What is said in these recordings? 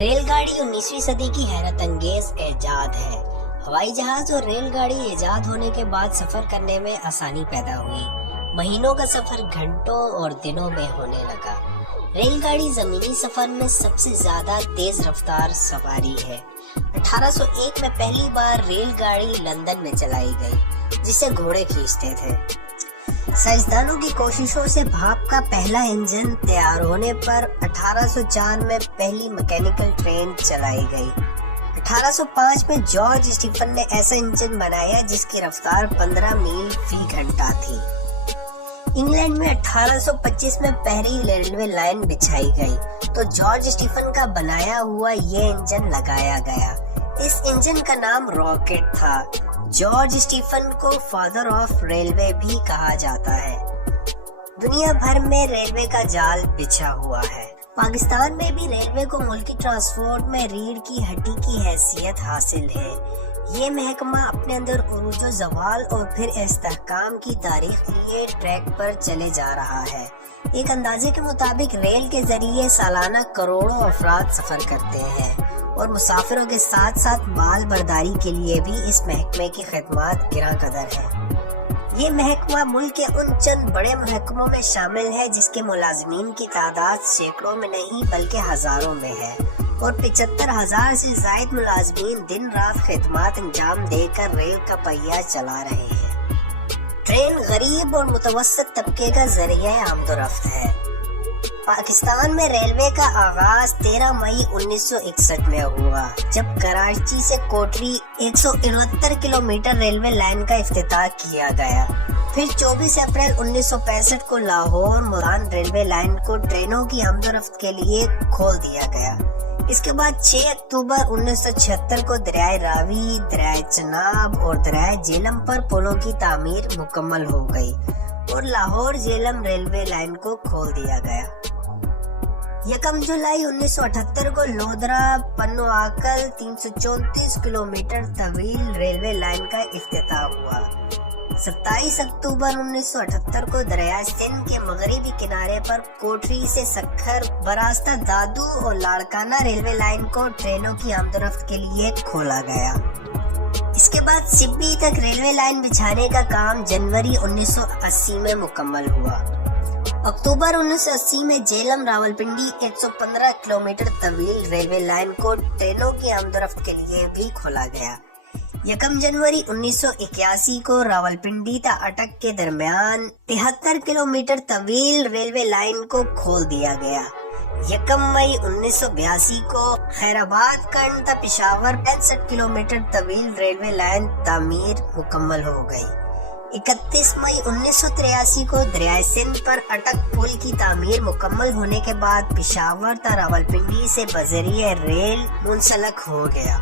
Rail گاڑی 19ویں صدی کی حیرت انگیز ایجاد ہے۔ ہوائی جہاز اور ریل گاڑی ایجاد ہونے کے بعد سفر کرنے میں آسانی پیدا ہوئی۔ مہینوں کا سفر گھنٹوں اور دنوں میں ہونے لگا۔ ریل گاڑی زمینی سفر میں سب سے زیادہ تیز رفتار سواری ہے۔ 1801 میں پہلی بار ریل گاڑی لندن میں چلائی گئی، جسے گھوڑے کھینچتے تھے۔ سائنسدانوں کی کوششوں سے بھاپ کا پہلا انجن تیار ہونے پر 1804 میں پہلی میکینیکل ٹرین چلائی گئی۔ 1805 میں جارج اسٹیفن نے ایسا انجن بنایا جس کی رفتار 15 میل فی گھنٹہ تھی۔ انگلینڈ میں 1825 میں پہلی ریلوے لائن بچھائی گئی تو جارج اسٹیفن کا بنایا ہوا یہ انجن لگایا گیا۔ اس انجن کا نام راکٹ تھا۔ جارج اسٹیفن کو فادر آف ریلوے بھی کہا جاتا ہے۔ دنیا بھر میں ریلوے کا جال بچھا ہوا ہے۔ پاکستان میں بھی ریلوے کو ملکی ٹرانسپورٹ میں ریڑھ کی ہڈی کی حیثیت حاصل ہے۔ یہ محکمہ اپنے اندر عروج و زوال اور پھر استحکام کی تاریخ لیے ٹریک پر چلے جا رہا ہے۔ ایک اندازے کے مطابق ریل کے ذریعے سالانہ کروڑوں افراد سفر کرتے ہیں اور مسافروں کے ساتھ ساتھ مال برداری کے لیے بھی اس محکمے کی خدمات گراں قدر ہیں۔ یہ محکمہ ملک کے ان چند بڑے محکموں میں شامل ہے جس کے ملازمین کی تعداد سینکڑوں میں نہیں بلکہ ہزاروں میں ہے، اور 75,000 سے زائد ملازمین دن رات خدمات انجام دے کر ریل کا پہیہ چلا رہے ہیں۔ ٹرین غریب اور متوسط طبقے کا ذریعہ آمد و رفت ہے۔ پاکستان میں ریلوے کا آغاز 13 مئی 1961 میں ہوا، جب کراچی سے کوٹری 169 کلومیٹر ریلوے لائن کا افتتاح کیا گیا۔ پھر 24 اپریل 1965 کو لاہور ملتان ریلوے لائن کو ٹرینوں کی آمد و رفت کے لیے کھول دیا گیا۔ اس کے بعد 6 اکتوبر 1976 کو دریائے راوی، دریائے چناب اور دریائے جیلم پر پلوں کی تعمیر مکمل ہو گئی اور لاہور جیلم ریلوے لائن کو کھول دیا گیا۔ 1 جولائی 1978 کو لودرا پنواکل 334 کلومیٹر طویل ریلوے لائن کا افتتاح ہوا۔ 27 اکتوبر 1978 کو دریائے سندھ کے مغربی کنارے پر کوٹری سے سکھر براستہ دادو اور لاڑکانہ ریلوے لائن کو ٹرینوں کی آمد و رفت کے لیے کھولا گیا۔ اس کے بعد سبی تک ریلوے لائن بچھانے کا کام جنوری 1980 میں مکمل ہوا۔ اکتوبر 1980 میں جیلم راولپنڈی 115 کلومیٹر طویل ریلوے لائن کو ٹرینوں کی آمد و رفت کے لیے بھی کھولا گیا۔ 1 جنوری 1981 کو راولپنڈی تا اٹک کے درمیان 73 کلومیٹر طویل ریلوے لائن کو کھول دیا گیا۔ 1 مئی 1982 کو خیرآباد کنڈ تا پشاور 65 کلومیٹر طویل ریلوے لائن تعمیر مکمل ہو گئی۔ 31 مئی 1983 کو دریائے سندھ پر اٹک پل کی تعمیر مکمل ہونے کے بعد پشاور تا راولپنڈی سے بذریعہ ریل منسلک ہو گیا۔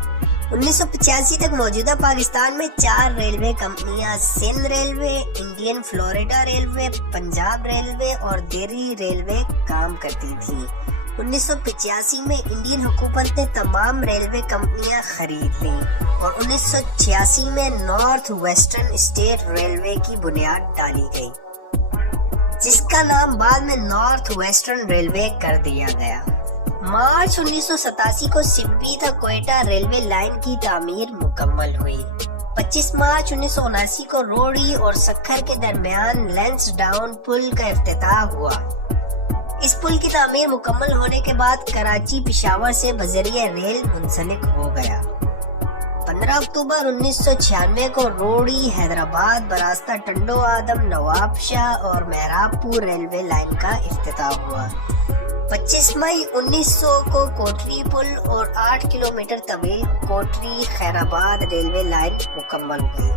1985 تک موجودہ پاکستان میں 4 ریلوے کمپنیاں Sindh railway, Indian Florida railway, Punjab railway اور دہلی ریلوے کام کرتی تھیں۔ 1985 میں انڈین حکومت نے تمام ریلوے کمپنیاں خرید لیں اور 1986 میں نارتھ ویسٹرن اسٹیٹ ریلوے کی بنیاد ڈالی گئی، جس کا نام بعد میں نارتھ ویسٹرن ریلوے کر دیا گیا۔ مارچ 1987 کو سبی تا کوئٹہ ریلوے لائن کی تعمیر مکمل ہوئی۔ 25 مارچ 1979 کو روڑی اور سکھر کے درمیان لینس ڈاؤن پل کا افتتاح ہوا۔ اس پل کی تعمیر مکمل ہونے کے بعد کراچی پشاور سے بذریعہ ریل منسلک ہو گیا۔ 15 اکتوبر 1996 کو روڑی حیدرآباد براستہ ٹنڈو آدم، نواب شاہ اور مہراب پور ریلوے لائن کا افتتاح ہوا۔ 25 مئی 1900 کو کوٹری پل اور 8 کلومیٹر طویل کوٹری خیرآباد ریلوے لائن مکمل ہوئی۔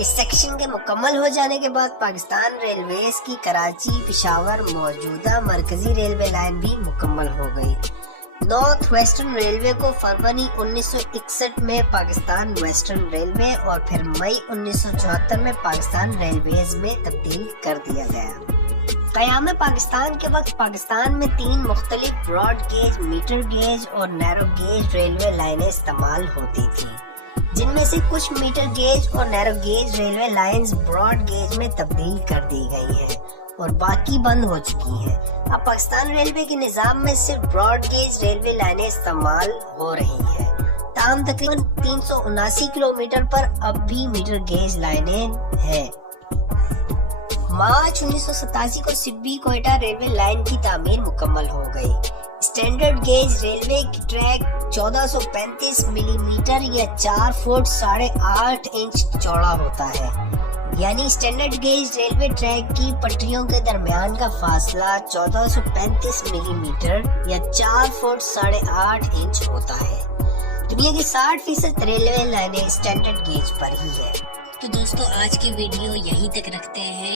اس سیکشن کے مکمل ہو جانے کے بعد پاکستان ریلویز کی کراچی پشاور موجودہ مرکزی ریلوے لائن بھی مکمل ہو گئی۔ نارتھ ویسٹرن ریلوے کو فروری 1961 میں پاکستان ویسٹرن ریلوے اور پھر مئی 1974 میں پاکستان ریلویز میں تبدیل کر دیا گیا۔ قیام پاکستان کے وقت پاکستان میں 3 مختلف براڈ گیج، میٹر گیج اور نیرو گیج ریلوے لائنیں استعمال ہوتی تھیں، جن میں سے کچھ میٹر گیج اور narrow gauge railway lines broad gauge میں تبدیل کر دی گئی ہیں اور باقی بند ہو چکی ہے۔ اب پاکستان ریلوے کے نظام میں صرف براڈ گیج ریلوے لائنیں استعمال ہو رہی ہیں، تاہم تقریباً 379 کلومیٹر پر اب بھی میٹر گیج لائنیں ہیں۔ مارچ 1987 کو سبی کوئٹہ ریلوے لائن کی تعمیر مکمل ہو گئی۔ اسٹینڈرڈ گیج ریلوے کی ٹریک 1435 ملی میٹر یا 4 فٹ 8.5 انچ چوڑا ہوتا ہے، یعنی اسٹینڈرڈ گیج ریلوے ٹریک کی پٹریوں کے درمیان کا فاصلہ 1435 ملی میٹر یا 4 فٹ 8.5 انچ ہوتا ہے۔ دنیا کی 60% ریلوے لائنیں اسٹینڈرڈ گیج پر ہی ہے۔ تو دوستو آج کی ویڈیو یہیں تک رکھتے ہیں۔